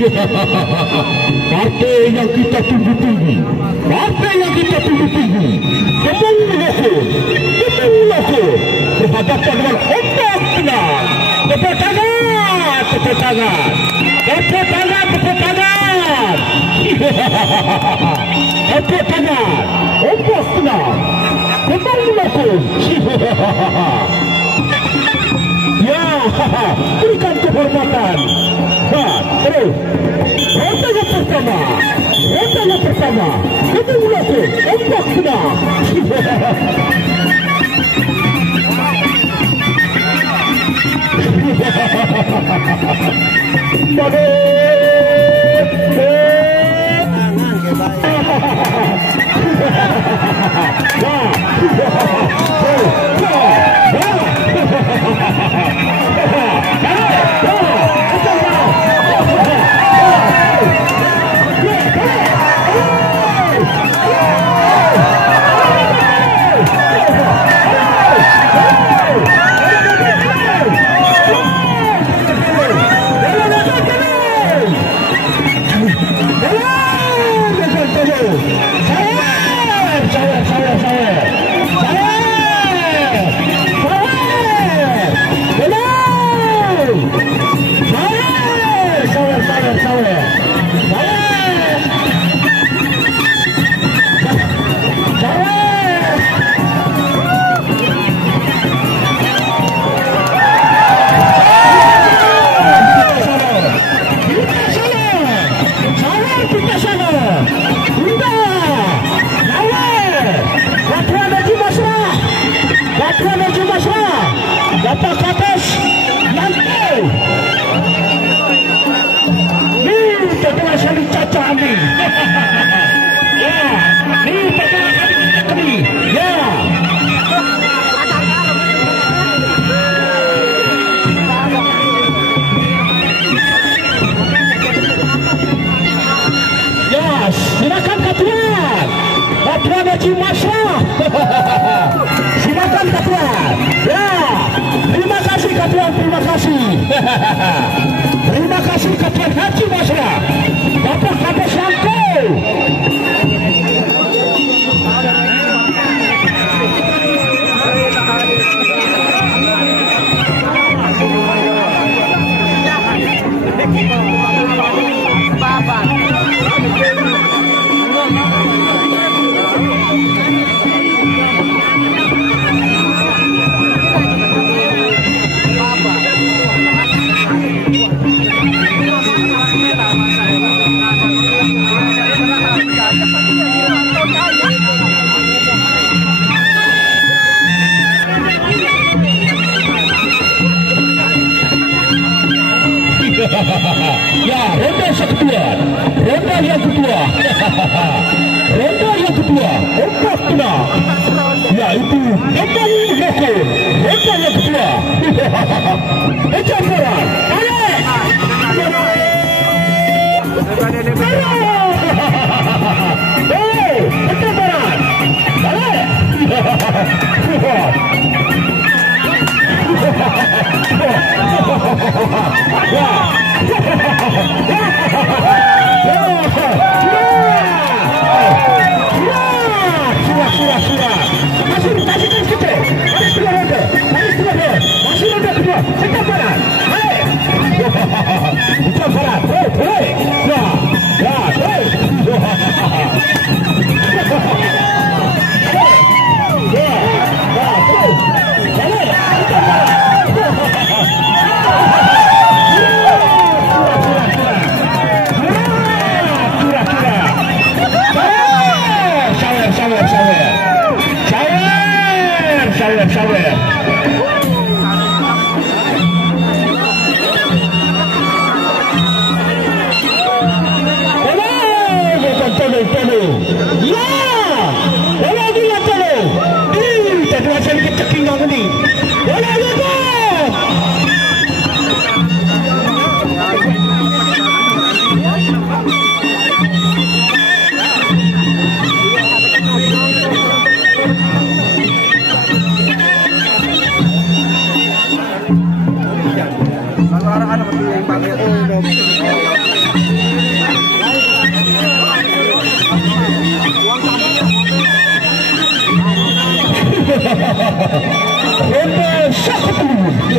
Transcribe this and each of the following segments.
Partai yang kita tunggu-tunggu, partai yang kita tunggu-tunggu, Temuloko berhadapan dengan ombak final. Tepuk tangan, tepuk tangan, tepuk tangan, tepuk tangan, tepuk tangan, ombak final. Temuloko, ya, berikan kehormatan. Terus, ronde yang pertama, Temuloko, ombak final. Silakan Katuan Haji Masrah. Silakan Katuan. Ya, terima kasih Katuan, terima kasih. Terima kasih Katuan Haji Masrah. Bapak Kapes Langkau. Ya, ronde yang kedua, ronde yang kedua, ombak final, yaitu Temuloko, ronde yang kedua, Pencampuran,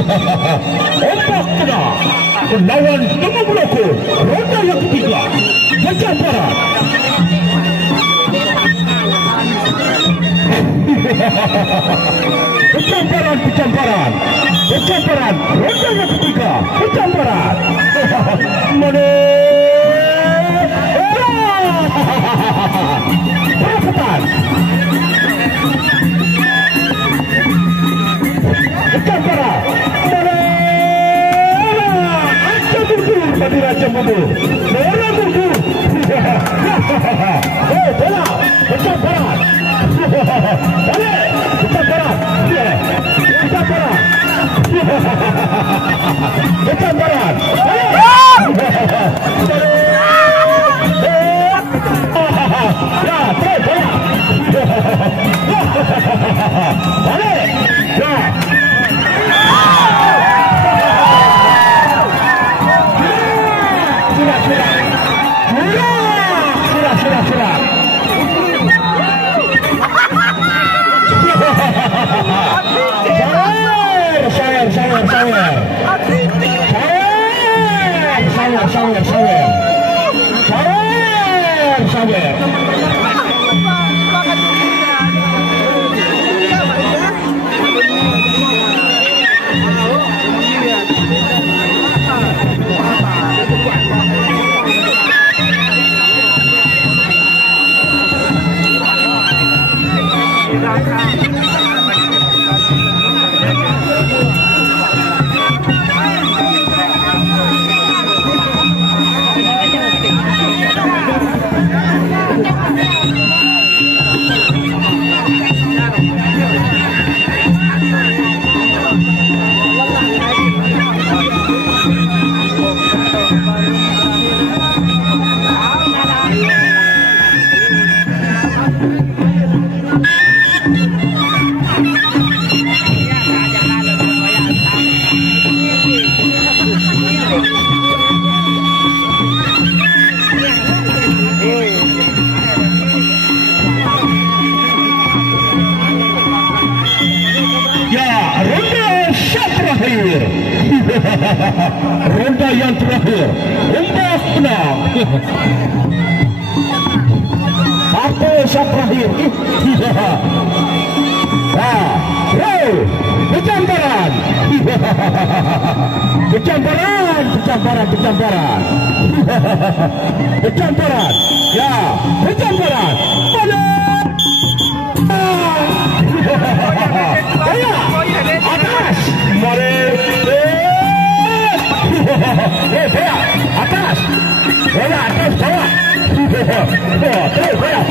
Ombak tengah lawan tengah bloko. Ronda yang ketiga. Pecah barat. Pecamparan. Ronda yang ketiga. Pecamparan. Perapatan. Pecamparan. Ancam mundur pada Raja Mundur. Bola mundur. Bola. Pecamparan. Balik. Pecamparan. Pecamparan. Pecamparan. Ya, terus bola. Balik. Ya. Sudah. Sawer. Ronda yang terakhir, ombak menang. Partai yang terakhir. Pecamparan. Pecamparan. Ya, pecamparan. Atas. Mari. Atas. Bola atas bawah. Terus bola.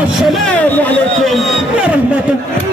Assalamualaikum warahmatullahi wabarakatuh.